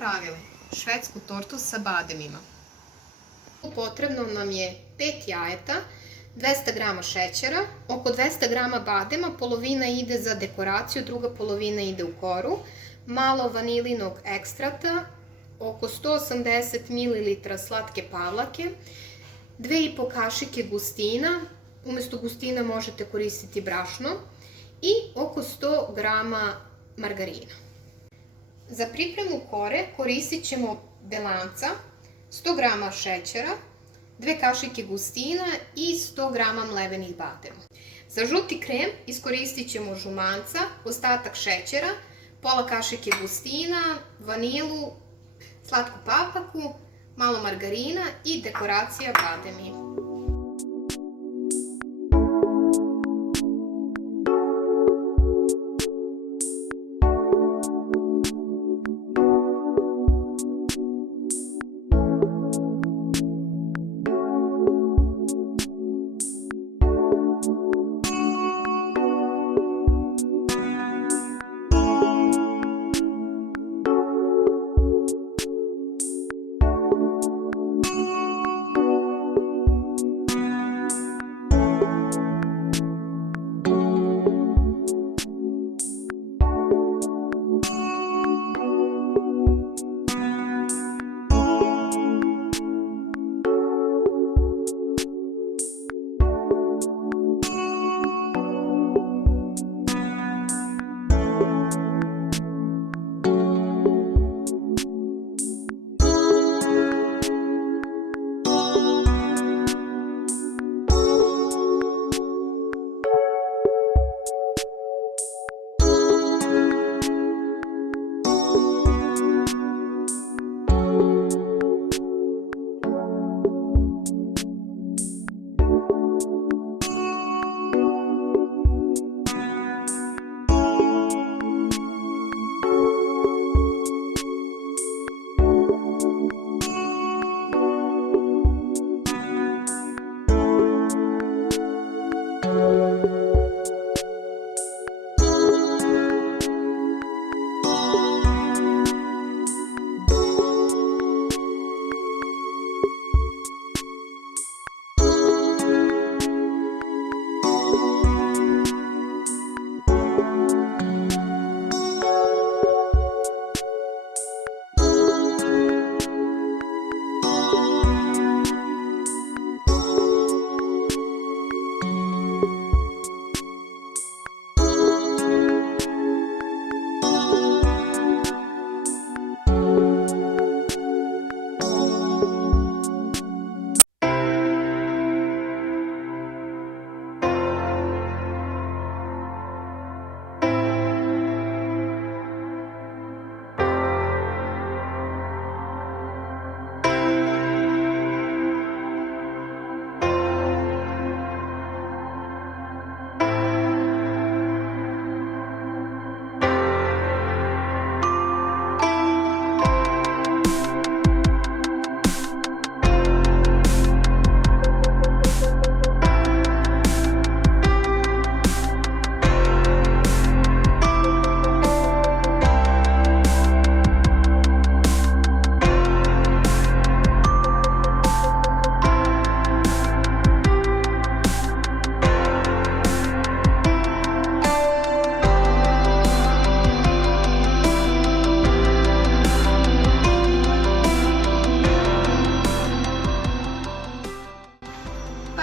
napravili švedsku tortu sa bademima. Potrebno nam je 5 jajeta, 200 g šećera, oko 200 g badema, polovina ide za dekoraciju, druga polovina ide u koru, malo vanilinog ekstrata, oko 180 ml slatke pavlake, 2,5 kašike gustina, umesto gustina možete koristiti brašno, i oko 100 g margarina. Za pripremu kore koristit ćemo belanca, 100 g šećera, 2 kašike gustina i 100 g mlevenih badema. Za žuti krem iskoristit ćemo žumanca, ostatak šećera, pola kašike gustina, vanilu, slatku papriku, malo margarina i dekoracija bademi.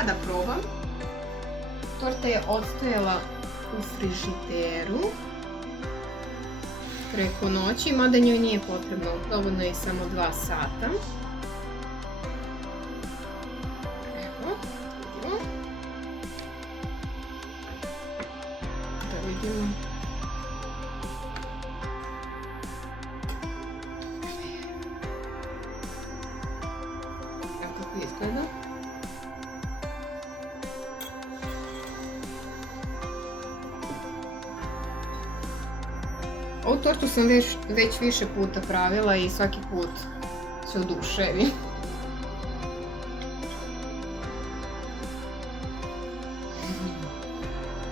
Da probam. Torta je odstojala u frižiteru preko noći, mada njoj nije potrebno, dovoljno je samo 2 sata. Evo, vidimo. Da vidimo. Evo kako izgleda. Ovu tortu sam već više puta pravila i svaki put se oduševim.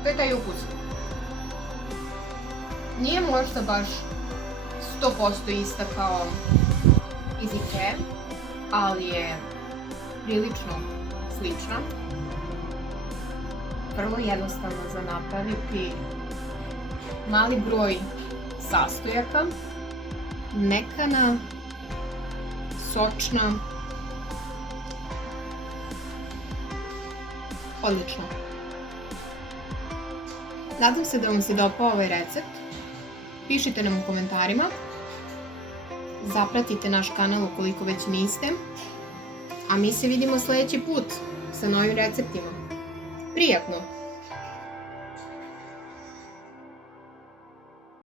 To je taj ukus. Nije možda baš 100% ista kao iz Ikea, ali je prilično slična. Vrlo jednostavno za napraviti, mali broj sastojaka, mekana, sočna, odlično. Nadam se da vam se dopao ovaj recept. Pišite nam u komentarima. Zapratite naš kanal ukoliko već niste. A mi se vidimo sljedeći put sa novim receptima. Prijatno!